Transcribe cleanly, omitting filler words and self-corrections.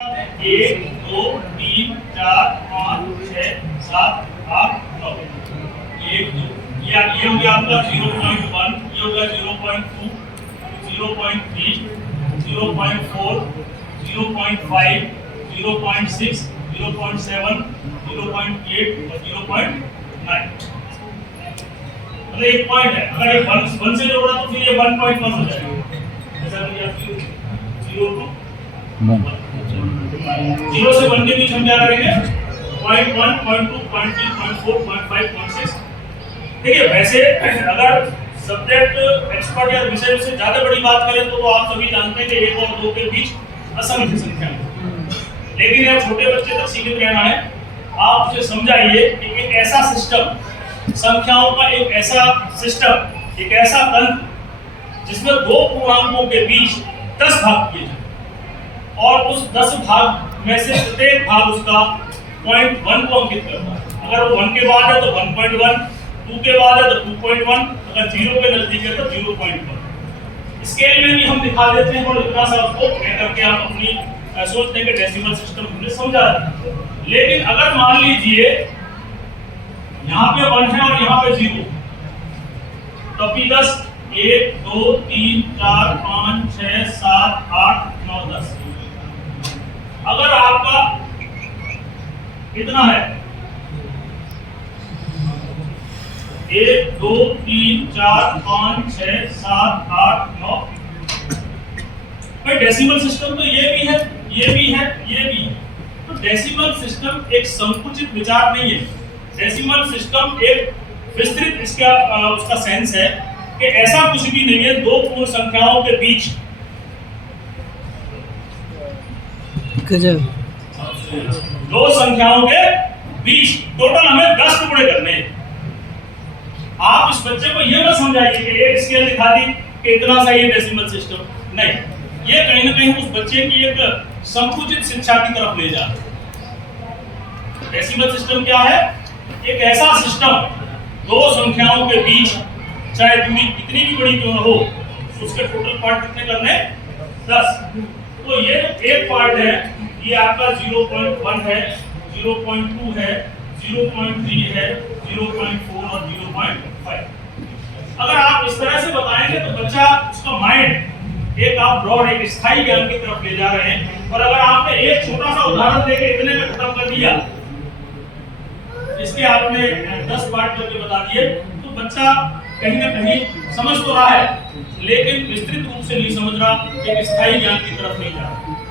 एक दो तीन चार पाँच छः सात आठ नौ। एक दो ये हो गया आपका 0.1, ये हो गया 0.2, 0.3, 0.4, 0.5, 0.6, 0.7, 0.8 और 0.9। मतलब एक पॉइंट है, अगर ये 1 से जोड़ रहा तो फिर ये 1.1 हो जाएगा। ऐसा करिए 0 to 1। 0 से 1 के बीच हम क्या करेंगे? 0.1, 0.2, 0.3, 0.4, 0.5, 0.6। देखिए वैसे अगर सब्जेक्ट एक्सपर्ट या विषय से ज्यादा बड़ी बात करें तो आप सभी जानते हैं कि 1 और 2 के बीच असंख्य संख्या है, लेकिन यह छोटे बच्चे तक सीमित रहना है। आप उसे समझाइए कि एक ऐसा सिस्टम, संख्याओं का एक ऐसा सिस्टम, एक ऐसा तंत्र जिसमें दो पूर्णांकों के बीच 10 भाग किए जाए और उस 10 भाग में से प्रत्येक भाग उसका 0.1 को अंकित करता है। अगर वो 1 के बाद है तो 1.1, 2 के बाद है तो 2.1, अगर 0 के नजदीक है तो 0.1। स्केल में भी हम दिखा देते हैं और इतना सा आपको कहकर के आप अपनी सोचते हैं कि डेसिमल सिस्टम हमने समझा है। लेकिन अगर मान लीजिए यहाँ पे 1 है और यहाँ पे 0, तो फिर 10, 1 2 3 4 5 6 7 8 9 10। अगर आपका कितना है 1 2 3 4 5 6 7 8 9, भाई डेसिमल सिस्टम तो ये भी है, ये भी है, ये भी है। तो डेसिमल सिस्टम एक संकुचित विचार नहीं है। डेसिमल सिस्टम एक विस्तृत इसका उसका सेंस है कि ऐसा कुछ भी नहीं है दो पूर्ण संख्याओं के बीच दो संख्याओं के बीच टोटल हमें 10 टुकड़े करने हैं। आप इस बच्चे को यह मत समझाइए कि एक स्केल दिखा दी कि इतना सा ये डेसिमल सिस्टम नहीं, ये कहीं ना कहीं उस बच्चे की एक संकुचित शिक्षा की तरफ ले जा रहा है। डेसिमल सिस्टम क्या है? एक ऐसा सिस्टम दो संख्याओं के बीच चाहे दूरी कितनी भी बड़ी क्यों न हो, उसके टोटल पार्ट कितने करने? 10। तो ये एक पार्ट है, ये आपका 0.1 है, 0.2 है, 0.3 है, 0.4 और 0.5। अगर आप इस तरह से बताएंगे तो बच्चा उसका माइंड एक आप ब्रॉड एक स्थायी ज्ञान की तरफ ले जा रहे हैं। और अगर आपने एक छोटा सा उदाहरण देके इतने में खत्म कर दिया, इसके आपने 10 पार्ट करके बता दिए, तो बच्चा कहीं ना कहीं समझ तो रहा है लेकिन विस्तृत रूप से नहीं समझ रहा, एक स्थायी ज्ञान की तरफ नहीं जा रहा।